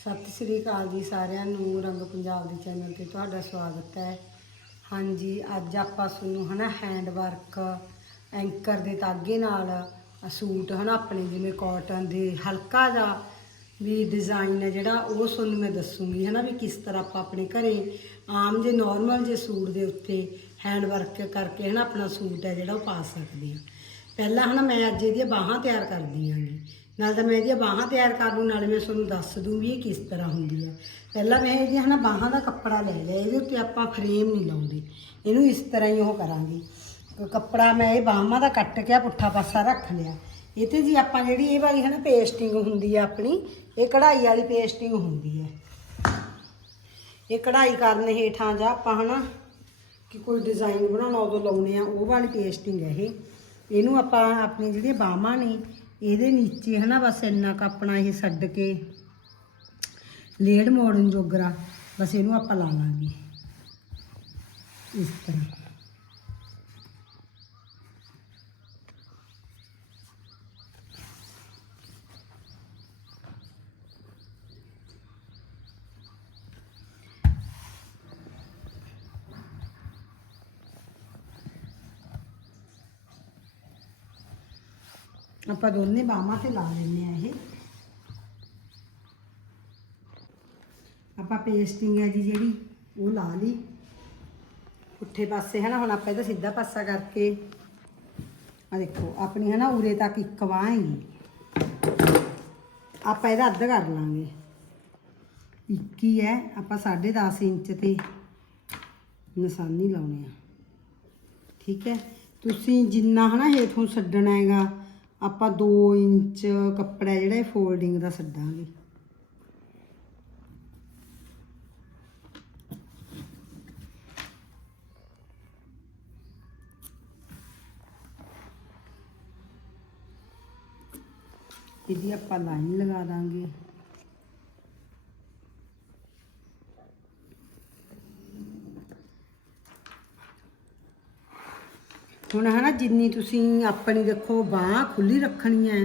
ਸਤਿ ਸ੍ਰੀ ਅਕਾਲ ਜੀ ਸਾਰਿਆਂ ਨੂੰ, ਰੰਗ ਪੰਜਾਬ ਦੇ ਚੈਨਲ ਤੇ ਤੁਹਾਡਾ ਸਵਾਗਤ ਹੈ। ਹਾਂਜੀ, ਅੱਜ ਆਪਾਂ ਤੁਹਾਨੂੰ ਹਨਾ ਹੈਂਡ ਵਰਕ ਐਂਕਰ ਦੇ ਤਾਗੇ ਨਾਲ ਆਹ ਸੂਟ ਹਨਾ ਆਪਣੇ ਜਿਵੇਂ ਕਾਟਨ ਦੇ ਹਲਕਾ ਜਿਹਾ ਵੀ ਡਿਜ਼ਾਈਨ ਹੈ ਜਿਹੜਾ, ਉਹ ਤੁਹਾਨੂੰ ਮੈਂ ਦੱਸੂਗੀ ਹਨਾ ਵੀ ਕਿਸ ਤਰ੍ਹਾਂ ਆਪਾਂ ਆਪਣੇ ਘਰੇ ਆਮ ਜੇ ਨਾਰਮਲ ਜੇ ਸੂਟ ਦੇ ਉੱਤੇ ਹੈਂਡ ਵਰਕ ਕਰਕੇ ਹਨਾ ਆਪਣਾ ਸੂਟ ਹੈ ਜਿਹੜਾ ਉਹ ਪਾ ਸਕਦੇ ਹਾਂ। ਪਹਿਲਾਂ ਹਨਾ ਮੈਂ ਅੱਜ ਇਹਦੀਆਂ ਬਾਹਾਂ ਤਿਆਰ ਕਰਦੀ ਆਂਗੀ ਨਾਲ ਤਾਂ ਮੈਂ ਇਹਦੀਆਂ ਬਾਹਾਂ ਤਿਆਰ ਕਰ ਲੂੰ, ਨਾਲੇ ਮੈਂ ਤੁਹਾਨੂੰ ਦੱਸ ਦੂੰਗੀ ਇਹ ਕਿਸ ਤਰ੍ਹਾਂ ਹੁੰਦੀ ਹੈ। ਪਹਿਲਾਂ ਮੈਂ ਇਹਦੀਆਂ ਹਨਾ ਬਾਹਾਂ ਦਾ ਕੱਪੜਾ ਲੈ ਲਿਆ, ਇਹਦੇ ਉੱਤੇ ਆਪਾਂ ਫਰੇਮ ਨਹੀਂ ਲਾਉਂਦੇ। ਇਹਨੂੰ ਇਸ ਤਰ੍ਹਾਂ ਹੀ ਉਹ ਕਰਾਂਗੇ। ਕੱਪੜਾ ਮੈਂ ਇਹ ਬਾਹਾਂ ਦਾ ਕੱਟ ਕੇ ਪੁੱਠਾ ਪਾਸਾ ਰੱਖ ਲਿਆ। ਇਹ ਤੇ ਜੀ ਆਪਾਂ ਜਿਹੜੀ ਇਹ ਵਾਲੀ ਹਨਾ ਪੇਸਟਿੰਗ ਹੁੰਦੀ ਆ ਆਪਣੀ, ਇਹ ਕਢਾਈ ਵਾਲੀ ਪੇਸਟਿੰਗ ਹੁੰਦੀ ਹੈ। ਇਹ ਕਢਾਈ ਕਰਨ ਹੇਠਾਂ ਜਾਂ ਆਪਾਂ ਹਨਾ ਕਿ ਕੋਈ ਡਿਜ਼ਾਈਨ ਬਣਾਉਣਾ ਉਦੋਂ ਲਾਉਣੇ ਆ, ਉਹ ਵਾਲੀ ਪੇਸਟਿੰਗ ਹੈ ਇਹ। ਇਹਨੂੰ ਆਪਾਂ ਆਪਣੀ ਜਿਹੜੀਆਂ ਬਾਹਾਂ ਨੇ ਇਹਦੇ ਨੀਚੇ ਹਨਾ ਬਸ ਇੰਨਾ ਕੁ ਆਪਣਾ ਇਹ ਛੱਡ ਕੇ ਲੇਡ ਮੋੜਨ ਜੋਗਰਾ, ਬਸ ਇਹਨੂੰ ਆਪਾਂ ਲਾ ਲਾਂਗੇ। ਇਸ ਤਰ੍ਹਾਂ। ਆਪਾਂ ਦੋਨੇ ਬਾਹਾਂ ਤੇ ਲਾ ਲੈਨੇ ਆ ਇਹ। ਆਪਾਂ ਪੇਸਟਿੰਗ ਹੈ ਜੀ ਜਿਹੜੀ, ਉਹ ਲਾ ਲਈ। ਪੁੱਠੇ ਪਾਸੇ ਹੈ ਨਾ ਹੁਣ ਆਪਾਂ ਇਹਦਾ ਸਿੱਧਾ ਪਾਸਾ ਕਰਕੇ ਆ ਦੇਖੋ, ਆਪਣੀ ਹੈ ਨਾ ਉਰੇ ਤੱਕ ਇੱਕ ਬਾਹ ਹੈਗੀ ਆਪਾਂ ਇਹਦਾ ਅੱਧ ਕਰ ਲਾਂਗੇ। ਇੱਕ ਹੀ ਹੈ, ਆਪਾਂ 10.5 ਇੰਚ ਤੇ ਨਿਸ਼ਾਨੀ ਲਾਉਣੇ ਆ। ਠੀਕ ਹੈ? ਤੁਸੀਂ ਜਿੰਨਾ ਹਨਾ ਹੇਠੋਂ ਛੱਡਣਾ ਹੈਗਾ ਆਪਾਂ 2 ਇੰਚ ਕੱਪੜਾ ਜਿਹੜਾ ਇਹ ਫੋਲਡਿੰਗ ਦਾ ਛੱਡਾਂਗੇ ਇਹਦੀ ਆਪਾਂ ਲਾਈਨ ਲਗਾ ਦਾਂਗੇ। ਹੁਣ ਹਨਾ ਜਿੰਨੀ ਤੁਸੀਂ ਆਪਣੀ ਦੇਖੋ ਬਾਹ ਖੁੱਲੀ ਰੱਖਣੀ ਹੈ।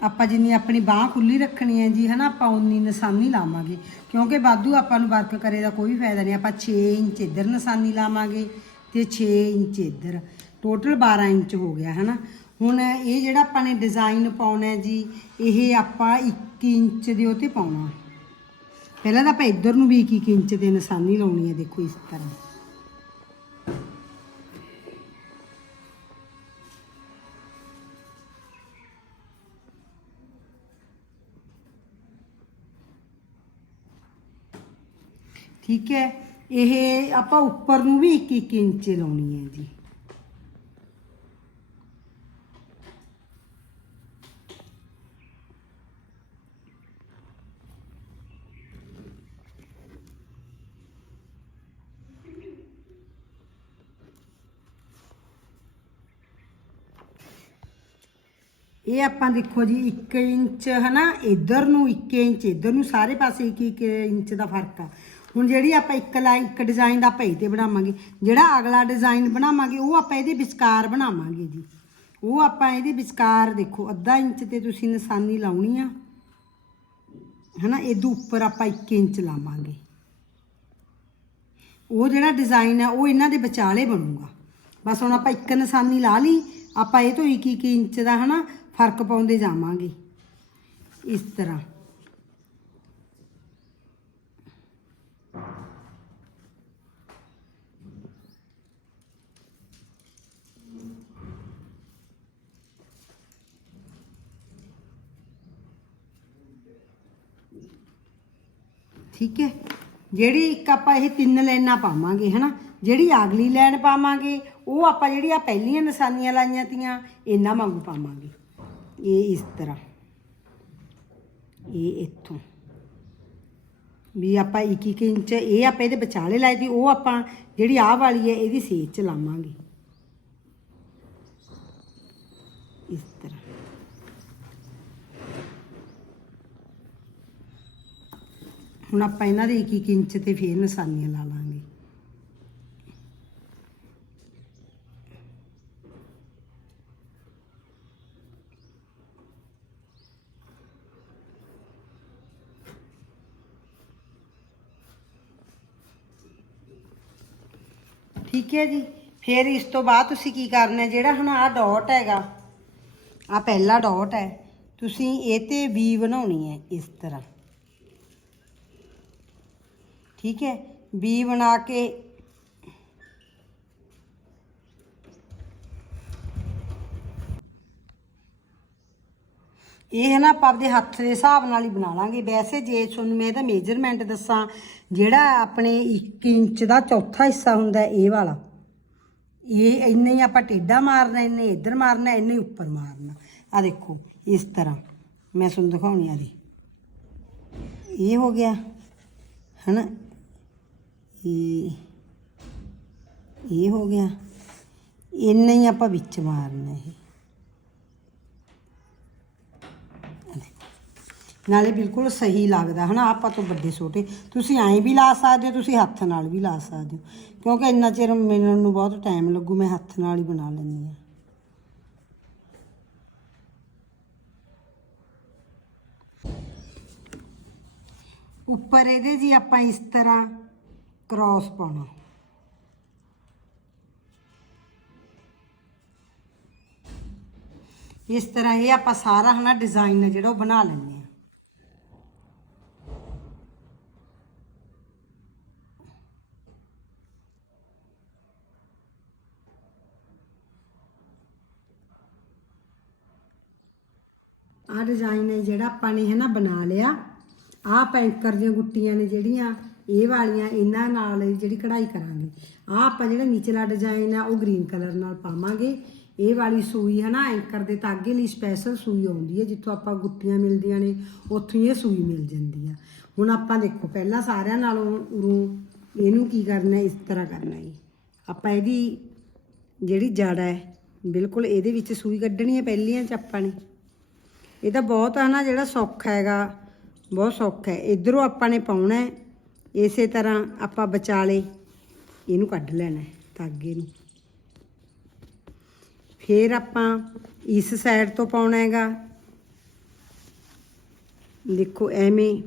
ਆਪਾਂ ਜਿੰਨੀ ਆਪਣੀ ਬਾਹ ਖੁੱਲੀ ਰੱਖਣੀ ਹੈ ਜੀ ਹਨਾ, ਆਪਾਂ ਉਨੀ ਨਿਸ਼ਾਨੀ ਲਾਵਾਂਗੇ। ਕਿਉਂਕਿ ਬਾਦੂ ਆਪਾਂ ਨੂੰ ਵਰਕ ਕਰੇ ਦਾ ਕੋਈ ਫਾਇਦਾ ਨਹੀਂ, ਆਪਾਂ 6 ਇੰਚ ਇੱਧਰ ਨਿਸ਼ਾਨੀ ਲਾਵਾਂਗੇ ਤੇ 6 ਇੰਚ ਇੱਧਰ। ਟੋਟਲ 12 ਇੰਚ ਹੋ ਗਿਆ ਹਨਾ। ਹੁਣ ਇਹ ਜਿਹੜਾ ਆਪਾਂ ਨੇ ਡਿਜ਼ਾਈਨ ਪਾਉਣਾ ਜੀ, ਇਹ ਆਪਾਂ 1 ਇੰਚ ਦੇ ਉਤੇ ਪਾਉਣਾ। ਪਹਿਲਾਂ ਤਾਂ ਆਪਾਂ ਇੱਧਰ ਨੂੰ ਵੀ 1 ਇੰਚ ਦੇ ਨਿਸ਼ਾਨੀ ਲਾਉਣੀ ਹੈ, ਦੇਖੋ ਇਸ ਤਰ੍ਹਾਂ। ਠੀਕ ਹੈ? ਇਹ ਆਪਾਂ ਉੱਪਰ ਨੂੰ ਵੀ 1 1 ਇੰਚ ਲਾਉਣੀ ਹੈ ਜੀ। ਇਹ ਆਪਾਂ ਦੇਖੋ ਜੀ 1 ਇੰਚ ਹਨਾ, ਇਧਰ ਨੂੰ 1 ਇੰਚ, ਇਧਰ ਨੂੰ ਸਾਰੇ ਪਾਸੇ 1 1 ਇੰਚ ਦਾ ਫ਼ਰਕ ਆ। ਹੁਣ ਜਿਹੜੀ ਆਪਾਂ ਇੱਕ ਲਾਈਨ ਇੱਕ ਡਿਜ਼ਾਈਨ ਦਾ ਭਈ ਤੇ ਬਣਾਵਾਂਗੇ, ਜਿਹੜਾ ਅਗਲਾ ਡਿਜ਼ਾਈਨ ਬਣਾਵਾਂਗੇ, ਉਹ ਆਪਾਂ ਇਹਦੇ ਵਿਚਕਾਰ ਬਣਾਵਾਂਗੇ ਜੀ। ਉਹ ਆਪਾਂ ਇਹਦੇ ਵਿਚਕਾਰ ਦੇਖੋ, ਅੱਧਾ ਇੰਚ ਤੇ ਤੁਸੀਂ ਨਿਸ਼ਾਨੀ ਲਾਉਣੀ ਆ। ਹਨਾ, ਇਹਦੇ ਉੱਪਰ ਆਪਾਂ 1 ਇੰਚ ਲਾਵਾਂਗੇ। ਉਹ ਜਿਹੜਾ ਡਿਜ਼ਾਈਨ ਹੈ ਉਹ ਇਹਨਾਂ ਦੇ ਵਿਚਾਲੇ ਬਣੂਗਾ। ਬਸ ਹੁਣ ਆਪਾਂ ਇੱਕ ਨਿਸ਼ਾਨੀ ਲਾ ਲਈ, ਆਪਾਂ ਇਹ ਤੋਂ 1 1 ਇੰਚ ਦਾ ਹਨਾ, ਫ਼ਰਕ ਪਾਉਂਦੇ ਜਾਵਾਂਗੇ। ਇਸ ਤਰ੍ਹਾਂ। ਠੀਕ ਹੈ? ਜਿਹੜੀ ਇੱਕ ਆਪਾਂ ਇਹ ਤਿੰਨ ਲਾਈਨਾਂ ਪਾਵਾਂਗੇ, ਹਨਾ? ਜਿਹੜੀ ਅਗਲੀ ਲਾਈਨ ਪਾਵਾਂਗੇ, ਉਹ ਆਪਾਂ ਜਿਹੜੀ ਆ ਪਹਿਲੀਆਂ ਨਿਸ਼ਾਨੀਆਂ ਲਾਈਆਂ ਤੀਆਂ, ਇਹਨਾਂ ਵਾਂਗੂ ਪਾਵਾਂਗੇ। ਇਹ ਇਸ ਤਰ੍ਹਾਂ। ਇਹ ਇੱਥੋਂ। ਵੀ ਆਪਾਂ 1 1 ਇੰਚ, ਇਹ ਆਪਾਂ ਇਹਦੇ ਵਿਚਾਲੇ ਲਾਈ ਦੀ, ਉਹ ਆਪਾਂ ਜਿਹੜੀ ਆਹ ਵਾਲੀ ਹੈ, ਇਹਦੀ ਸੇਜ ਚ ਲਾਵਾਂਗੇ। ਹੁਣ ਆਪਾਂ ਇਹਨਾਂ ਦੇ 1-1 ਇੰਚ ਤੇ ਫੇਰ ਨਿਸ਼ਾਨੀਆਂ ਲਾ ਲਾਂਗੇ। ਠੀਕ ਹੈ ਜੀ। ਫਿਰ ਇਸ ਤੋਂ ਬਾਅਦ ਤੁਸੀਂ ਕੀ ਕਰਨਾ ਜਿਹੜਾ ਹੁਣ ਆ ਡਾਟ ਹੈਗਾ ਆ ਪਹਿਲਾ ਡਾਟ ਹੈ। ਤੁਸੀਂ ਇਹ ਤੇ ਵੀ ਬਣਾਉਣੀ ਹੈ ਇਸ ਤਰ੍ਹਾਂ। ਠੀਕ ਹੈ? ਬੀ ਬਣਾ ਕੇ ਇਹ ਹੈ ਨਾ ਆਪਾਂ ਆਪਦੇ ਹੱਥ ਦੇ ਹਿਸਾਬ ਨਾਲ ਹੀ ਬਣਾ ਲਾਂਗੇ। ਵੈਸੇ ਜੇ ਤੁਹਾਨੂੰ ਮੈਂ ਇਹਦਾ ਮੇਜਰਮੈਂਟ ਦੱਸਾਂ, ਜਿਹੜਾ ਆਪਣੇ 1 ਇੰਚ ਦਾ ਚੌਥਾ ਹਿੱਸਾ ਹੁੰਦਾ ਇਹ ਵਾਲਾ। ਇਹ ਇੰਨੇ ਹੀ ਆਪਾਂ ਟੇਢਾ ਮਾਰਨਾ, ਇੰਨੇ ਇੱਧਰ ਮਾਰਨਾ, ਇੰਨੇ ਉੱਪਰ ਮਾਰਨਾ। ਆ ਦੇਖੋ, ਇਸ ਤਰ੍ਹਾਂ। ਮੈਂ ਤੁਹਾਨੂੰ ਦਿਖਾਉਣੀ ਆ ਦੀ ਇਹ ਹੋ ਗਿਆ, ਹਨਾ? ਇਹ ਇਹ ਹੋ ਗਿਆ। ਇੰਨਾ ਹੀ ਆਪਾਂ ਵਿੱਚ ਮਾਰਨਾ ਇਹ। ਨਾਲੇ ਬਿਲਕੁਲ ਸਹੀ ਲੱਗਦਾ ਹਨਾ, ਆਪਾਂ ਤੋਂ ਵੱਡੇ ਛੋਟੇ। ਤੁਸੀਂ ਐਂ ਵੀ ਲਾ ਸਕਦੇ ਹੋ, ਤੁਸੀਂ ਹੱਥ ਨਾਲ ਵੀ ਲਾ ਸਕਦੇ ਹੋ। ਕਿਉਂਕਿ ਇੰਨਾ ਚਿਰ ਮੈਨੂੰ ਨੂੰ ਬਹੁਤ ਟਾਈਮ ਲੱਗੂ, ਮੈਂ ਹੱਥ ਨਾਲ ਹੀ ਬਣਾ ਲੈਂਦੀ ਹਾਂ। ਉੱਪਰ ਇਹਦੇ ਜੀ ਆਪਾਂ ਇਸ ਤਰ੍ਹਾਂ ਕ੍ਰਾਸ ਪਾਉਣਾ। ਇਸ ਤਰ੍ਹਾਂ ਇਹ ਆਪਾਂ ਸਾਰਾ ਹਨਾ ਡਿਜ਼ਾਈਨ ਜਿਹੜਾ ਉਹ ਬਣਾ ਲੈਂਦੇ ਹਾਂ। ਆ ਡਿਜ਼ਾਈਨ ਹੈ ਜਿਹੜਾ ਆਪਾਂ ਨੇ ਹੈ ਨਾ ਬਣਾ ਲਿਆ। ਆ ਪੈਂਕਰ ਦੀਆਂ ਗੁੱਟੀਆਂ ਨੇ ਜਿਹੜੀਆਂ। ਇਹ ਵਾਲੀਆਂ ਇਹਨਾਂ ਨਾਲ ਜਿਹੜੀ ਕਢਾਈ ਕਰਾਂਗੇ। ਆ ਆਪਾਂ ਜਿਹੜਾ ਨੀਚਲਾ ਡਿਜ਼ਾਈਨ ਆ, ਉਹ ਗ੍ਰੀਨ ਕਲਰ ਨਾਲ ਪਾਵਾਂਗੇ। ਇਹ ਵਾਲੀ ਸੂਈ ਹੈ ਨਾ ਐਂਕਰ ਦੇ ਤਾਗੇ ਲਈ ਸਪੈਸ਼ਲ ਸੂਈ ਆਉਂਦੀ ਹੈ, ਜਿੱਥੋਂ ਆਪਾਂ ਗੁੱਟੀਆਂ ਮਿਲਦੀਆਂ ਨੇ, ਉੱਥੋਂ ਹੀ ਇਹ ਸੂਈ ਮਿਲ ਜਾਂਦੀ ਆ। ਹੁਣ ਆਪਾਂ ਦੇਖੋ, ਪਹਿਲਾਂ ਸਾਰਿਆਂ ਨਾਲੋਂ ਉਰੋਂ ਇਹਨੂੰ ਕੀ ਕਰਨਾ, ਇਸ ਤਰ੍ਹਾਂ ਕਰਨਾ ਹੈ ਆਪਾਂ ਇਹਦੀ ਜਿਹੜੀ ਜੜ ਹੈ, ਬਿਲਕੁਲ ਇਹਦੇ ਵਿੱਚ ਸੂਈ ਕੱਢਣੀ ਹੈ ਪਹਿਲੀਆਂ ਚ ਆਪਾਂ ਨੇ। ਇਹ ਤਾਂ ਬਹੁਤ ਹੈ ਨਾ, ਜਿਹੜਾ ਸੌਖਾ ਹੈਗਾ, ਬਹੁਤ ਸੌਖਾ ਹੈ। ਇਧਰੋਂ ਆਪਾਂ ਨੇ ਪਾਉਣਾ ਹੈ। ਇਸੇ ਤਰ੍ਹਾਂ ਆਪਾਂ ਵਿਚਾਲੇ ਇਹਨੂੰ ਕੱਢ ਲੈਣਾ ਤਾਗੇ ਨੂੰ। ਫਿਰ ਆਪਾਂ ਇਸ ਸਾਈਡ ਤੋਂ ਪਾਉਣਾ ਹੈਗਾ। ਦੇਖੋ ਐਵੇਂ।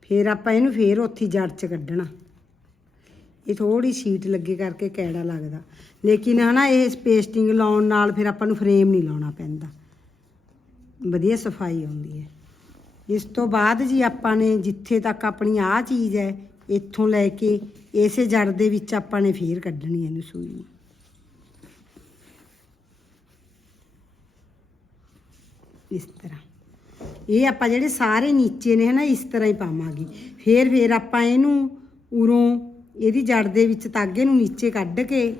ਫਿਰ ਆਪਾਂ ਇਹਨੂੰ ਫੇਰ ਉੱਥੇ ਜੜ 'ਚ ਕੱਢਣਾ। ਇਹ ਥੋੜੀ ਸ਼ੀਟ ਲੱਗੇ ਕਰਕੇ ਕੈੜਾ ਲੱਗਦਾ। ਲੇਕਿਨ ਹਨਾ ਇਹ ਪੇਸਟਿੰਗ ਲਾਉਣ ਨਾਲ ਫਿਰ ਆਪਾਂ ਨੂੰ ਫਰੇਮ ਨਹੀਂ ਲਾਉਣਾ ਪੈਂਦਾ। ਵਧੀਆ ਸਫ਼ਾਈ ਆਉਂਦੀ ਹੈ। ਇਸ ਤੋਂ ਬਾਅਦ ਜੀ ਆਪਾਂ ਨੇ ਜਿੱਥੇ ਤੱਕ ਆਪਣੀ ਆਹ ਚੀਜ਼ ਹੈ, ਇੱਥੋਂ ਲੈ ਕੇ ਇਸੇ ਜੜ ਦੇ ਵਿੱਚ ਆਪਾਂ ਨੇ ਫੇਰ ਕੱਢਣੀ ਇਹਨੂੰ ਸੂਈ ਨੂੰ। ਇਸ ਤਰ੍ਹਾਂ। ਇਹ ਆਪਾਂ ਜਿਹੜੇ ਸਾਰੇ ਨੀਚੇ ਨੇ ਹਨਾ, ਇਸ ਤਰ੍ਹਾਂ ਹੀ ਪਾਵਾਂਗੇ। ਫੇਰ ਫੇਰ ਆਪਾਂ ਇਹਨੂੰ ਉਰੋਂ ਇਹਦੀ ਜੜ ਦੇ ਵਿੱਚ ਤਾਗੇ ਨੂੰ ਨੀਚੇ ਕੱਢ ਕੇ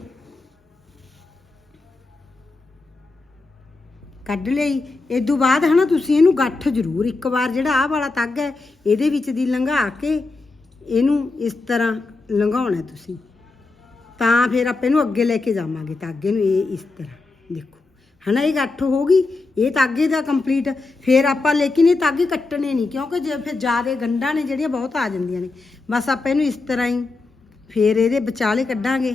ਕੱਢ ਲਈ। ਇਸ ਤੋਂ ਬਾਅਦ ਹਨਾ ਤੁਸੀਂ ਇਹਨੂੰ ਗੱਠ ਜ਼ਰੂਰ, ਇੱਕ ਵਾਰ ਜਿਹੜਾ ਆਹ ਵਾਲਾ ਤੱਗ ਹੈ, ਇਹਦੇ ਵਿੱਚ ਦੀ ਲੰਘਾ ਕੇ ਇਹਨੂੰ ਇਸ ਤਰ੍ਹਾਂ ਲੰਘਾਉਣਾ ਤੁਸੀਂ। ਤਾਂ ਫਿਰ ਆਪਾਂ ਇਹਨੂੰ ਅੱਗੇ ਲੈ ਕੇ ਜਾਵਾਂਗੇ ਤਾਗੇ ਨੂੰ ਇਹ ਇਸ ਤਰ੍ਹਾਂ, ਦੇਖੋ। ਹਨਾ ਇਹ ਗੱਠ ਹੋ ਗਈ, ਇਹ ਤਾਗੇ ਦਾ ਕੰਪਲੀਟ ਫਿਰ ਆਪਾਂ ਲੇਕਿਨ ਇਹ ਤਾਗੇ ਕੱਟਣੇ ਨਹੀਂ, ਕਿਉਂਕਿ ਜੇ ਫਿਰ ਜ਼ਿਆਦਾ ਗੰਢਾਂ ਨੇ ਜਿਹੜੀਆਂ ਬਹੁਤ ਆ ਜਾਂਦੀਆਂ ਨੇ। ਬਸ ਆਪਾਂ ਇਹਨੂੰ ਇਸ ਤਰ੍ਹਾਂ ਹੀ ਫਿਰ ਇਹਦੇ ਵਿਚਾਲੇ ਕੱਢਾਂਗੇ।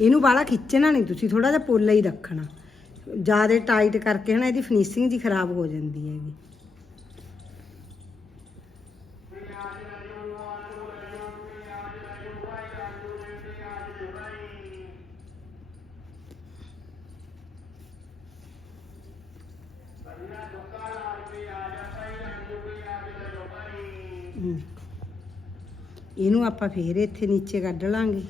ਇਹਨੂੰ ਬਾਲਾ ਖਿੱਚਣਾ ਨਹੀਂ ਤੁਸੀਂ ਥੋੜਾ ਜਿਹਾ ਪੋਲਾ ਹੀ ਰੱਖਣਾ। ਜ਼ਿਆਦਾ ਟਾਈਟ ਕਰਕੇ ਹਨਾ ਇਹਦੀ ਫਿਨਿਸ਼ਿੰਗ ਜੀ ਖਰਾਬ ਹੋ ਜਾਂਦੀ ਹੈਗੀ। ਇਹਨੂੰ ਆਪਾਂ ਫੇਰ ਇੱਥੇ ਨੀਚੇ ਕੱਢ ਲਾਂਗੇ।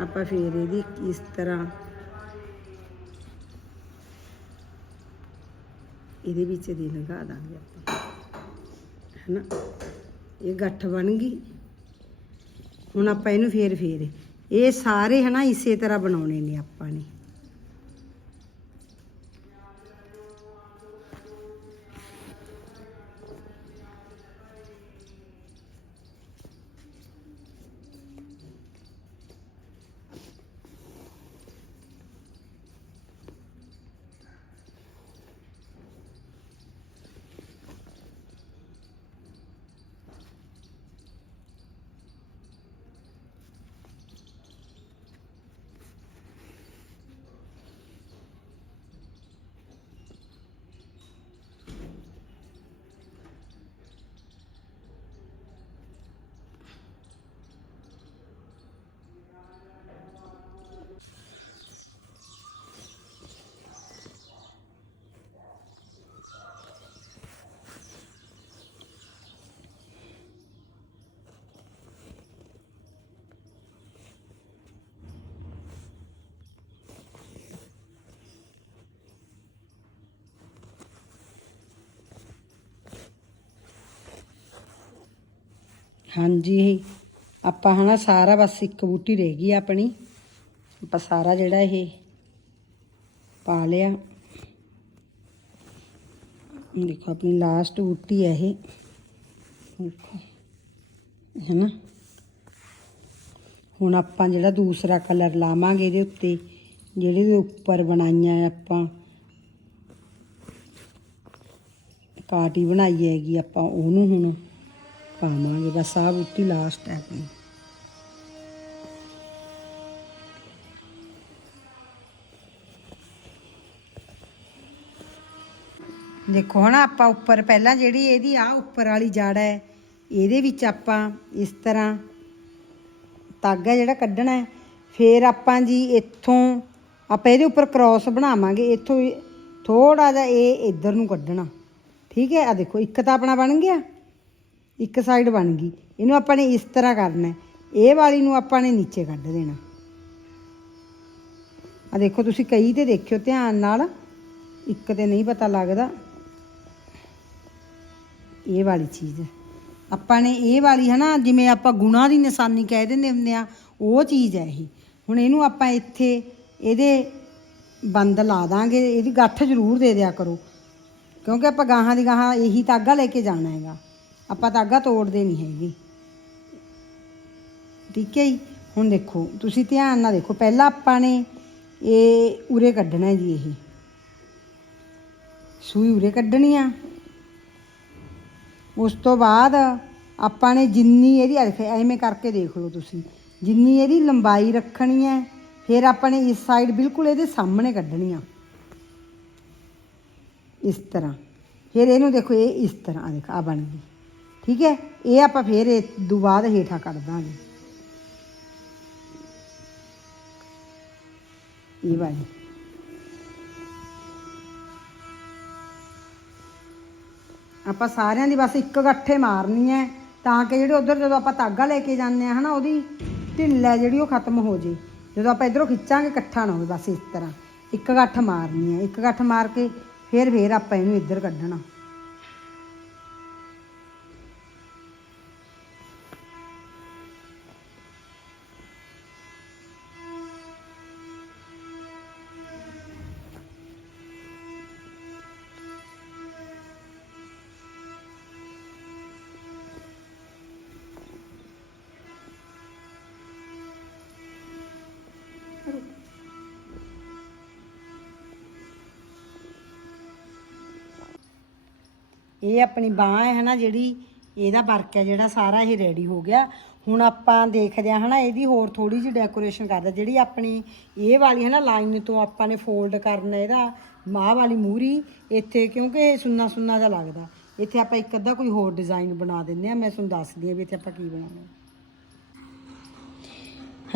ਆਪਾਂ ਫੇਰ ਇਹਦੀ ਇਸ ਤਰ੍ਹਾਂ ਇਹਦੇ ਵਿੱਚ ਦੀ ਲਗਾ ਦਾਂਗੇ ਆਪਾਂ, ਹੈਨਾ? ਇਹ ਗੱਠ ਬਣ ਗਈ। ਹੁਣ ਆਪਾਂ ਇਹਨੂੰ ਫੇਰ ਫੇਰ, ਇਹ ਸਾਰੇ, ਹਨਾ, ਇਸੇ ਤਰ੍ਹਾਂ ਬਣਾਉਣੇ ਨੇ ਆਪਾਂ ਨੇ। ਹਾਂਜੀ। ਆਪਾਂ ਹਨਾ ਸਾਰਾ ਬਸ ਇੱਕ ਬੂਟੀ ਰਹਿ ਗਈ ਆਪਣੀ। ਆਪਾਂ ਸਾਰਾ ਜਿਹੜਾ ਇਹ ਪਾ ਲਿਆ। ਦੇਖੋ ਆਪਣੀ ਲਾਸਟ ਬੂਟੀ ਹੈ ਇਹ। ਦੇਖੋ, ਹੈਨਾ। ਹੁਣ ਆਪਾਂ ਜਿਹੜਾ ਦੂਸਰਾ ਕਲਰ ਲਾਵਾਂਗੇ ਇਹਦੇ ਉੱਤੇ, ਜਿਹੜੇ ਦੇ ਉੱਪਰ ਬਣਾਈਆਂ ਆਪਾਂ। ਕਾਟੀ ਬਣਾਈ ਹੈਗੀ ਆਪਾਂ, ਉਹਨੂੰ ਹੁਣ ਪਾਵਾਂਗੇ, ਬਸ ਆਹ ਬੂਟੀ ਲਾਸਟ ਹੈ ਆਪਣੀ। ਦੇਖੋ ਹਣਾ ਆਪਾਂ ਉੱਪਰ, ਪਹਿਲਾਂ ਜਿਹੜੀ ਇਹਦੀ ਆ ਉੱਪਰ ਵਾਲੀ ਜੜ ਹੈ, ਇਹਦੇ ਵਿੱਚ ਆਪਾਂ ਇਸ ਤਰ੍ਹਾਂ ਤਾਗਾ ਜਿਹੜਾ ਕੱਢਣਾ ਹੈ। ਫਿਰ ਆਪਾਂ ਜੀ ਇੱਥੋਂ, ਆਪਾਂ ਇਹਦੇ ਉੱਪਰ ਕ੍ਰਾਸ ਬਣਾਵਾਂਗੇ, ਇੱਥੋਂ ਥੋੜਾ ਜਿਹਾ ਇਹ ਇੱਧਰ ਨੂੰ ਕੱਢਣਾ। ਠੀਕ ਹੈ ਆ ਦੇਖੋ, ਇੱਕ ਤਾਂ ਆਪਣਾ ਬਣ ਗਿਆ। ਇੱਕ ਸਾਈਡ ਬਣ ਗਈ। ਇਹਨੂੰ ਆਪਾਂ ਨੇ ਇਸ ਤਰ੍ਹਾਂ ਕਰਨਾ ਹੈ। ਇਹ ਵਾਲੀ ਨੂੰ ਆਪਾਂ ਨੇ ਨੀਚੇ ਕੱਢ ਦੇਣਾ। ਆ ਦੇਖੋ, ਤੁਸੀਂ ਕਈ ਤੇ ਦੇਖਿਓ ਧਿਆਨ ਨਾਲ। ਇੱਕ ਤੇ ਨਹੀਂ ਪਤਾ ਲੱਗਦਾ। ਇਹ ਵਾਲੀ ਚੀਜ਼ ਆਪਾਂ ਨੇ ਇਹ ਵਾਲੀ ਹੈ ਨਾ, ਜਿਵੇਂ ਆਪਾਂ ਗੁਣਾ ਦੀ ਨਿਸ਼ਾਨੀ ਕਹਿ ਦਿੰਦੇ ਹੁੰਦੇ ਆ, ਉਹ ਚੀਜ਼ ਹੈ ਇਹ। ਹੁਣ ਇਹਨੂੰ ਆਪਾਂ ਇੱਥੇ ਇਹਦੇ ਬੰਦ ਲਾ ਦਾਂਗੇ। ਇਹਦੀ ਗੱਠ ਜ਼ਰੂਰ ਦੇ ਦਿਆ ਕਰੋ। ਕਿਉਂਕਿ ਆਪਾਂ ਗਾਹਾਂ ਦੀ ਗਾਹਾਂ ਇਹੀ ਤਾਗਾ ਲੈ ਕੇ ਜਾਣਾ ਹੈਗਾ। ਆਪਾਂ ਤਾਗਾ ਤੋੜਦੇ ਨਹੀਂ ਹੈਗੇ। ਠੀਕ ਹੈ ਜੀ? ਹੁਣ ਦੇਖੋ, ਤੁਸੀਂ ਧਿਆਨ ਨਾਲ ਦੇਖੋ, ਪਹਿਲਾਂ ਆਪਾਂ ਨੇ ਇਹ ਉਰੇ ਕੱਢਣਾ ਜੀ ਇਹ। ਸੂਈ ਉਰੇ ਕੱਢਣੀ ਆ। ਉਸ ਤੋਂ ਬਾਅਦ ਆਪਾਂ ਨੇ ਜਿੰਨੀ ਇਹਦੀ ਅਰਖ ਐਵੇਂ ਕਰਕੇ ਦੇਖ ਲਓ ਤੁਸੀਂ। ਜਿੰਨੀ ਇਹਦੀ ਲੰਬਾਈ ਰੱਖਣੀ ਹੈ, ਫਿਰ ਆਪਾਂ ਨੇ ਇਸ ਸਾਈਡ ਬਿਲਕੁਲ ਇਹਦੇ ਸਾਹਮਣੇ ਕੱਢਣੀ ਆ। ਇਸ ਤਰ੍ਹਾਂ। ਫਿਰ ਇਹਨੂੰ ਦੇਖੋ, ਇਹ ਇਸ ਤਰ੍ਹਾਂ ਆ ਦੇਖ ਆ ਬਣ ਗਈ। ਠੀਕ ਹੈ? ਇਹ ਆਪਾਂ ਫਿਰ ਇਹ ਤੋਂ ਬਾਅਦ ਹੇਠਾਂ ਕੱਢ ਦਾਂਗੇ। ਇਹ ਵਾਲੀ। ਆਪਾਂ ਸਾਰਿਆਂ ਦੀ ਬਸ ਇੱਕ ਇਕੱਠੇ ਮਾਰਨੀ ਹੈ, ਤਾਂ ਕਿ ਜਿਹੜੇ ਉਧਰ ਜਦੋਂ ਆਪਾਂ ਤਾਗਾ ਲੈ ਕੇ ਜਾਂਦੇ ਆ ਹਨਾ, ਉਹਦੀ ਢਿੱਲ ਹੈ ਜਿਹੜੀ, ਉਹ ਖਤਮ ਹੋ ਜੇ। ਜਦੋਂ ਆਪਾਂ ਇਧਰੋਂ ਖਿੱਚਾਂਗੇ, ਇਕੱਠਾ ਨਾ ਹੋਵੇ, ਬਸ ਇਸ ਤਰ੍ਹਾਂ। ਇੱਕ ਗੱਠ ਮਾਰਨੀ ਹੈ। ਇੱਕ ਗੱਠ ਮਾਰ ਕੇ ਫਿਰ ਫਿਰ ਆਪਾਂ ਇਹਨੂੰ ਇੱਧਰ ਕੱਢਣਾ। ਇਹ ਆਪਣੀ ਬਾਹ ਹੈ ਹਨਾ, ਜਿਹੜੀ ਇਹਦਾ ਵਰਕ ਹੈ, ਜਿਹੜਾ ਸਾਰਾ ਇਹ ਰੈਡੀ ਹੋ ਗਿਆ। ਹੁਣ ਆਪਾਂ ਦੇਖਦੇ ਹਾਂ ਹਨਾ, ਇਹਦੀ ਹੋਰ ਥੋੜੀ ਜਿਹੀ ਡੈਕੋਰੇਸ਼ਨ ਕਰਦਾ। ਜਿਹੜੀ ਆਪਣੀ ਇਹ ਵਾਲੀ ਹੈ ਨਾ ਲਾਈਨ ਤੋਂ ਆਪਾਂ ਨੇ ਫੋਲਡ ਕਰਨਾ ਇਹਦਾ, ਮਾਹ ਵਾਲੀ ਮੂਰੀ, ਇੱਥੇ ਕਿਉਂਕਿ ਇਹ ਸੁੰਨਾ ਸੁੰਨਾ ਜਿਹਾ ਲੱਗਦਾ। ਇੱਥੇ ਆਪਾਂ ਇੱਕ ਅੱਧਾ ਕੋਈ ਹੋਰ ਡਿਜ਼ਾਈਨ ਬਣਾ ਦਿੰਦੇ ਆ ਮੈਂ ਤੁਹਾਨੂੰ ਦੱਸਦੀ ਆ ਵੀ ਇੱਥੇ ਆਪਾਂ ਕੀ ਬਣਾਉਣਾ।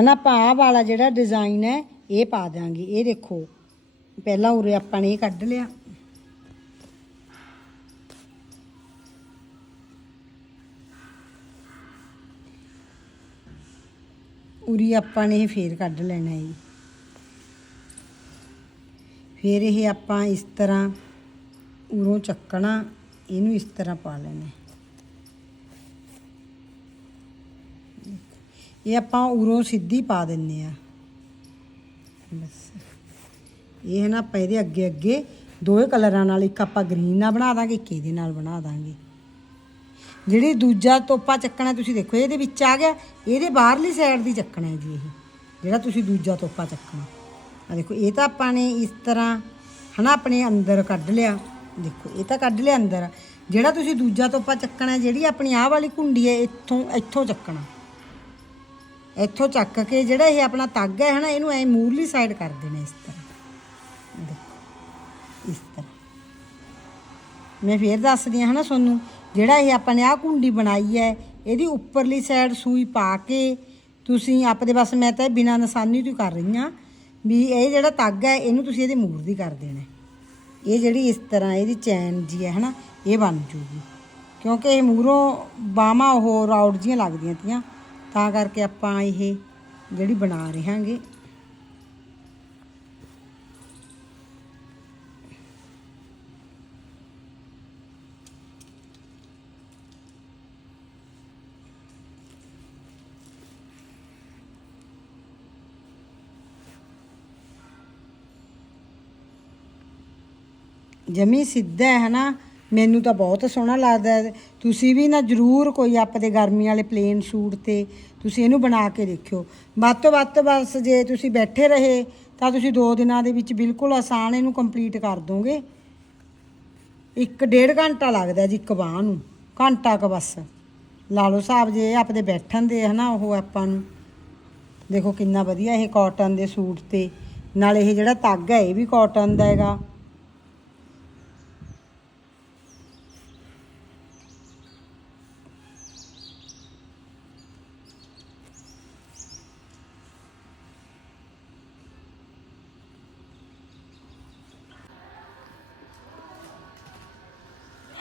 ਹਨਾ, ਆਪਾਂ ਆਹ ਵਾਲਾ ਜਿਹੜਾ ਡਿਜ਼ਾਈਨ ਹੈ, ਇਹ ਪਾ ਦਿਆਂਗੇ। ਇਹ ਦੇਖੋ, ਪਹਿਲਾਂ ਉਰੇ ਆਪਾਂ ਨੇ ਇਹ ਕੱਢ ਲਿਆ। ਉਰੀ ਆਪਾਂ ਨੇ ਇਹ ਫੇਰ ਕੱਢ ਲੈਣਾ ਹੈ ਜੀ। ਫਿਰ ਇਹ ਆਪਾਂ ਇਸ ਤਰ੍ਹਾਂ ਉਰੋਂ ਚੱਕਣਾ, ਇਹਨੂੰ ਇਸ ਤਰ੍ਹਾਂ ਪਾ ਲੈਣਾ। ਇਹ ਆਪਾਂ ਉਰੋਂ ਸਿੱਧੀ ਪਾ ਦਿੰਨੇ ਆ ਬਸ। ਇਹ ਹੈ ਨਾ ਆਪਾਂ ਇਹਦੇ ਅੱਗੇ ਅੱਗੇ ਦੋਏ ਕਲਰਾਂ ਨਾਲ ਇੱਕ ਆਪਾਂ ਗ੍ਰੀਨ ਨਾਲ ਬਣਾ ਦਾਂਗੇ, ਇੱਕ ਇਹਦੇ ਨਾਲ ਬਣਾ ਦਾਂਗੇ। ਜਿਹੜੀ ਦੂਜਾ ਤੋਪਾ ਚੱਕਣਾ ਤੁਸੀਂ ਦੇਖੋ, ਇਹਦੇ ਵਿੱਚ ਆ ਗਿਆ, ਇਹਦੇ ਬਾਹਰਲੀ ਸਾਈਡ ਦੀ ਚੱਕਣਾ ਹੈ ਜੀ ਇਹ, ਜਿਹੜਾ ਤੁਸੀਂ ਦੂਜਾ ਤੋਪਾ ਚੱਕਣਾ। ਆ ਦੇਖੋ, ਇਹ ਤਾਂ ਆਪਾਂ ਨੇ ਇਸ ਤਰ੍ਹਾਂ ਹਨਾ ਆਪਣੇ ਅੰਦਰ ਕੱਢ ਲਿਆ। ਦੇਖੋ, ਇਹ ਤਾਂ ਕੱਢ ਲਿਆ ਅੰਦਰ। ਜਿਹੜਾ ਤੁਸੀਂ ਦੂਜਾ ਤੋਪਾ ਚੱਕਣਾ, ਜਿਹੜੀ ਆਪਣੀ ਆਹ ਵਾਲੀ ਕੁੰਡੀ ਹੈ, ਇੱਥੋਂ ਇੱਥੋਂ ਚੱਕਣਾ। ਇੱਥੋਂ ਚੱਕ ਕੇ ਜਿਹੜਾ ਇਹ ਆਪਣਾ ਤੱਗ ਹੈ ਹਨਾ, ਇਹਨੂੰ ਐ ਮੂਰਲੀ ਸਾਈਡ ਕਰ ਦੇਣਾ ਇਸ ਤਰ੍ਹਾਂ। ਦੇਖੋ, ਇਸ ਤਰ੍ਹਾਂ। ਮੈਂ ਫੇਰ ਦੱਸਦੀ ਹਾਂ ਹਨਾ ਤੁਹਾਨੂੰ ਜਿਹੜਾ ਇਹ ਆਪਾਂ ਨੇ ਆਹ ਕੁੰਡੀ ਬਣਾਈ ਹੈ, ਇਹਦੀ ਉੱਪਰਲੀ ਸਾਈਡ ਸੂਈ ਪਾ ਕੇ ਤੁਸੀਂ ਆਪਦੇ ਬਸ ਮੈਂ ਤਾਂ ਬਿਨਾ ਨਿਸ਼ਾਨੀ ਤੋਂ ਕਰ ਰਹੀ ਹਾਂ ਵੀ ਇਹ ਜਿਹੜਾ ਤੱਗ ਹੈ, ਇਹਨੂੰ ਤੁਸੀਂ ਇਹਦੇ ਮੂਰ ਦੀ ਕਰ ਦੇਣਾ ਇਹ ਜਿਹੜੀ ਇਸ ਤਰ੍ਹਾਂ ਇਹਦੀ ਚੈਨ ਜੀ ਹੈ, ਹਨਾ, ਇਹ ਬਣ ਜੂਗੀ। ਕਿਉਂਕਿ ਇਹ ਮੂਰੋਂ ਬਾਹਾਂ ਉਹ ਰਾਊਡ ਜੀਆਂ ਲੱਗਦੀਆਂ ਤੀਆਂ, ਤਾਂ ਕਰਕੇ ਆਪਾਂ ਇਹ ਜਿਹੜੀ ਬਣਾ ਰਹੇ ਹਾਂਗੇ ਜਮੀ ਸਿੱਧਾ ਹੈ ਨਾ, ਮੈਨੂੰ ਤਾਂ ਬਹੁਤ ਸੋਹਣਾ ਲੱਗਦਾ ਹੈ। ਤੁਸੀਂ ਵੀ ਨਾ ਜਰੂਰ ਕੋਈ ਆਪਦੇ ਗਰਮੀ ਵਾਲੇ ਪਲੇਨ ਸੂਟ ਤੇ ਤੁਸੀਂ ਇਹਨੂੰ ਬਣਾ ਕੇ ਦੇਖਿਓ। ਵੱਧ ਤੋਂ ਵੱਧ ਬਸ ਜੇ ਤੁਸੀਂ ਬੈਠੇ ਰਹੇ, ਤਾਂ ਤੁਸੀਂ 2 ਦਿਨਾਂ ਦੇ ਵਿੱਚ ਬਿਲਕੁਲ ਆਸਾਨ ਇਹਨੂੰ ਕੰਪਲੀਟ ਕਰ ਦੋਗੇ। ਇੱਕ ਡੇਢ ਘੰਟਾ ਲੱਗਦਾ ਜੀ ਇੱਕ ਬਾਹ ਨੂੰ, ਘੰਟਾ ਕ ਬਸ। ਲਾ ਲਓ ਸਾਹਿਬ ਜੇ ਆਪਦੇ ਬੈਠਣ ਦੇ ਹਨਾ ਉਹ ਆਪਾਂ ਨੂੰ। ਦੇਖੋ ਕਿੰਨਾ ਵਧੀਆ ਇਹ ਕਾਟਨ ਦੇ ਸੂਟ ਤੇ। ਨਾਲ ਇਹ ਜਿਹੜਾ ਤੱਗ ਹੈ, ਇਹ ਵੀ ਕਾਟਨ ਦਾ ਹੈਗਾ।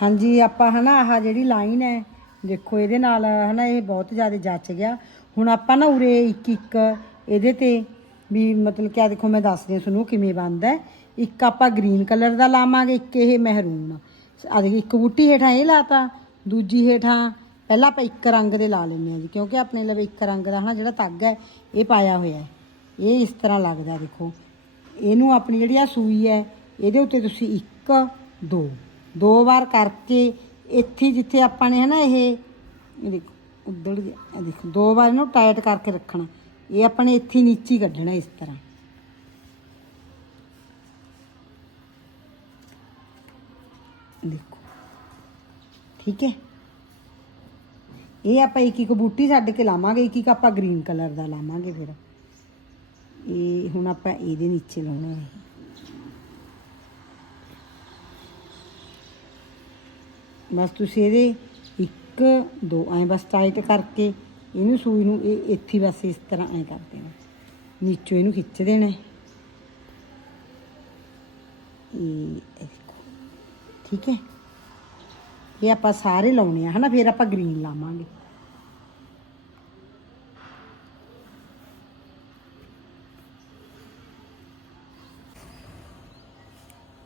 ਹਾਂਜੀ, ਆਪਾਂ ਹਨਾ, ਆਹ ਜਿਹੜੀ ਲਾਈਨ ਹੈ, ਦੇਖੋ ਇਹਦੇ ਨਾਲ ਹਨਾ, ਇਹ ਬਹੁਤ ਜ਼ਿਆਦਾ ਜੱਚ ਗਿਆ। ਹੁਣ ਆਪਾਂ ਨਾ ਉਰੇ ਇੱਕ ਇੱਕ ਇਹਦੇ ਤੇ ਵੀ ਮਤਲਬ ਕਿ ਆ ਦੇਖੋ, ਮੈਂ ਦੱਸਦੀ ਹਾਂ ਤੁਹਾਨੂੰ ਕਿਵੇਂ ਬਣਦਾ ਇੱਕ ਆਪਾਂ ਗ੍ਰੀਨ ਕਲਰ ਦਾ ਲਾਵਾਂਗੇ, ਇੱਕ ਇਹ ਮਹਿਰੂਨ ਆ ਦੇਖੋ, ਇੱਕ ਬੂਟੀ ਹੇਠਾਂ ਇਹ ਲਾਤਾ, ਦੂਜੀ ਹੇਠਾਂ ਪਹਿਲਾਂ ਆਪਾਂ ਇੱਕ ਰੰਗ ਦੇ ਲਾ ਲੈਂਦੇ ਹਾਂ ਜੀ, ਕਿਉਂਕਿ ਆਪਣੇ ਲਵੇ ਇੱਕ ਰੰਗ ਦਾ ਹਨਾ, ਜਿਹੜਾ ਧਾਗਾ ਹੈ, ਇਹ ਪਾਇਆ ਹੋਇਆ ਹੈ। ਇਹ ਇਸ ਤਰ੍ਹਾਂ ਲੱਗਦਾ ਦੇਖੋ। ਇਹਨੂੰ ਆਪਣੀ ਜਿਹੜੀ ਆ ਸੂਈ ਹੈ, ਇਹਦੇ ਉੱਤੇ ਤੁਸੀਂ ਇੱਕ, ਦੋ ਦੋ ਵਾਰ ਕਰਕੇ ਇੱਥੇ ਜਿੱਥੇ ਆਪਾਂ ਨੇ ਹੈ ਨਾ ਇਹ ਦੇਖੋ, ਉੱਧੜ ਗਿਆ ਦੇਖੋ, ਦੋ ਵਾਰ ਇਹਨੂੰ ਟਾਈਟ ਕਰਕੇ ਰੱਖਣਾ। ਇਹ ਆਪਾਂ ਨੇ ਇੱਥੇ ਨੀਚੇ ਕੱਢਣਾ ਇਸ ਤਰ੍ਹਾਂ। ਦੇਖੋ, ਠੀਕ ਹੈ? ਇਹ ਆਪਾਂ ਇੱਕ ਇੱਕ ਬੂਟੀ ਛੱਡ ਕੇ ਲਾਵਾਂਗੇ, ਇੱਕ ਇੱਕ ਆਪਾਂ ਗ੍ਰੀਨ ਕਲਰ ਦਾ ਲਾਵਾਂਗੇ ਫਿਰ। ਇਹ ਹੁਣ ਆਪਾਂ ਇਹਦੇ ਨੀਚੇ ਲਾਉਣਾ ਹੈ। ਬਸ ਤੁਸੀਂ ਇਹਦੇ ਇੱਕ, ਦੋ, ਐਂ ਬਸ ਟਾਈਟ ਕਰਕੇ ਇਹਨੂੰ ਸੂਈ ਨੂੰ, ਇਹ ਇੱਥੇ ਬਸ ਇਸ ਤਰ੍ਹਾਂ ਐਂ ਕਰ ਦੇਣਾ। ਨੀਚੋਂ ਇਹਨੂੰ ਖਿੱਚ ਦੇਣਾ ਇਹ ਦੇਖੋ, ਠੀਕ ਹੈ? ਇਹ ਆਪਾਂ ਸਾਰੇ ਲਾਉਣੇ ਆ, ਹਨਾ? ਫਿਰ ਆਪਾਂ ਗ੍ਰੀਨ ਲਾਵਾਂਗੇ।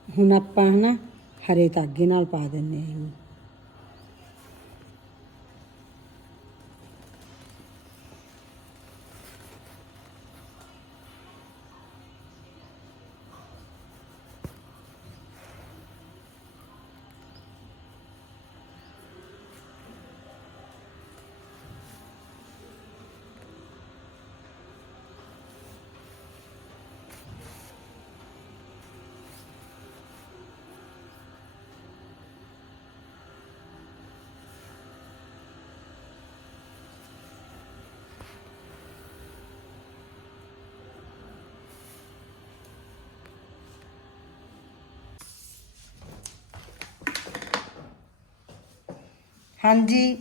ਹੁਣ ਆਪਾਂ, ਹਨਾ, ਹਰੇ ਧਾਗੇ ਨਾਲ ਪਾ ਦਿੰਨੇ ਆ ਇਹਨੂੰ। ਹਾਂਜੀ।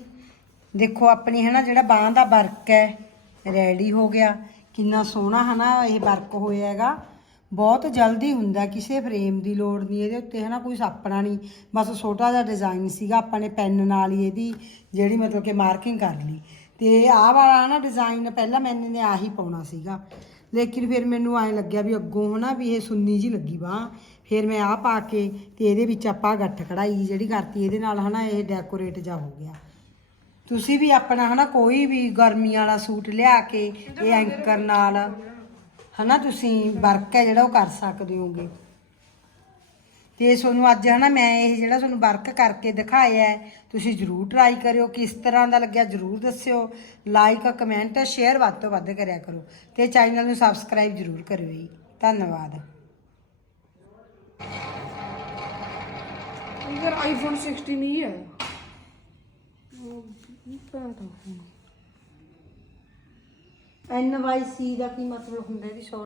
ਦੇਖੋ ਆਪਣੀ ਹਨਾ ਜਿਹੜਾ ਬਾਹ ਦਾ ਵਰਕ ਹੈ, ਰੈਡੀ ਹੋ ਗਿਆ। ਕਿੰਨਾ ਸੋਹਣਾ ਹਨਾ ਇਹ ਵਰਕ ਹੋਇਆ ਹੈਗਾ। ਬਹੁਤ ਜਲਦੀ ਹੁੰਦਾ, ਕਿਸੇ ਫਰੇਮ ਦੀ ਲੋੜ ਨਹੀਂ, ਇਹਦੇ ਉੱਤੇ ਹਨਾ ਕੋਈ ਸਾਪਣਾ ਨਹੀਂ। ਬਸ ਛੋਟਾ ਜਿਹਾ ਡਿਜ਼ਾਈਨ ਸੀਗਾ, ਆਪਾਂ ਨੇ ਪੈਨ ਨਾਲ ਹੀ ਇਹਦੀ ਜਿਹੜੀ ਮਤਲਬ ਕਿ ਮਾਰਕਿੰਗ ਕਰ ਲਈ। ਤੇ ਆਹ ਵਾਲਾ ਨਾ ਡਿਜ਼ਾਈਨ ਪਹਿਲਾਂ ਮੈਨੇ ਨੇ ਆਹੀ ਪਾਉਣਾ ਸੀਗਾ। ਲੇਕਿਨ ਫਿਰ ਮੈਨੂੰ ਐਂ ਲੱਗਿਆ ਵੀ ਅੱਗੋਂ ਹਨਾ ਵੀ ਇਹ ਸੁੰਨੀ ਜੀ ਲੱਗੀ ਬਾਹ। ਫਿਰ ਮੈਂ ਆਹ ਪਾ ਕੇ ਤੇ ਇਹਦੇ ਵਿੱਚ ਆਪਾਂ ਗੱਠ ਕਢਾਈ ਜਿਹੜੀ ਕਰਤੀ, ਇਹਦੇ ਨਾਲ ਹਨਾ ਇਹ ਡੈਕੋਰੇਟ ਜਾ ਹੋ ਗਿਆ। ਤੁਸੀਂ ਵੀ ਆਪਣਾ ਹਨਾ ਕੋਈ ਵੀ ਗਰਮੀ ਵਾਲਾ ਸੂਟ ਲਿਆ ਕੇ ਇਹ ਐਂਕਰ ਨਾਲ ਹਨਾ ਤੁਸੀਂ ਵਰਕ ਹੈ ਜਿਹੜਾ ਉਹ ਕਰ ਸਕਦੇ ਹੋਗੇ। ਤੇ ਤੁਹਾਨੂੰ ਅੱਜ ਹਨਾ ਮੈਂ ਇਹ ਜਿਹੜਾ ਤੁਹਾਨੂੰ ਵਰਕ ਕਰਕੇ ਦਿਖਾਇਆ ਤੁਸੀਂ ਜਰੂਰ ਟਰਾਈ ਕਰਿਓ। ਕਿਸ ਤਰ੍ਹਾਂ ਦਾ ਲੱਗਿਆ ਜਰੂਰ ਦੱਸਿਓ। ਲਾਈਕ ਕਮੈਂਟ ਸ਼ੇਅਰ ਵੱਧ ਤੋਂ ਵੱਧ ਕਰਿਆ ਕਰੋ। ਤੇ ਚੈਨਲ ਨੂੰ ਸਬਸਕ੍ਰਾਈਬ ਜਰੂਰ ਕਰਿਓ ਜੀ। ਧੰਨਵਾਦ। इधर आईफोन 16 ही है वो पैंट ਐਨ ਵਾਈ ਸੀ ਦਾ ਕੀ ਮਤਲਬ ਹੁੰਦਾ ਇਹਦੀ short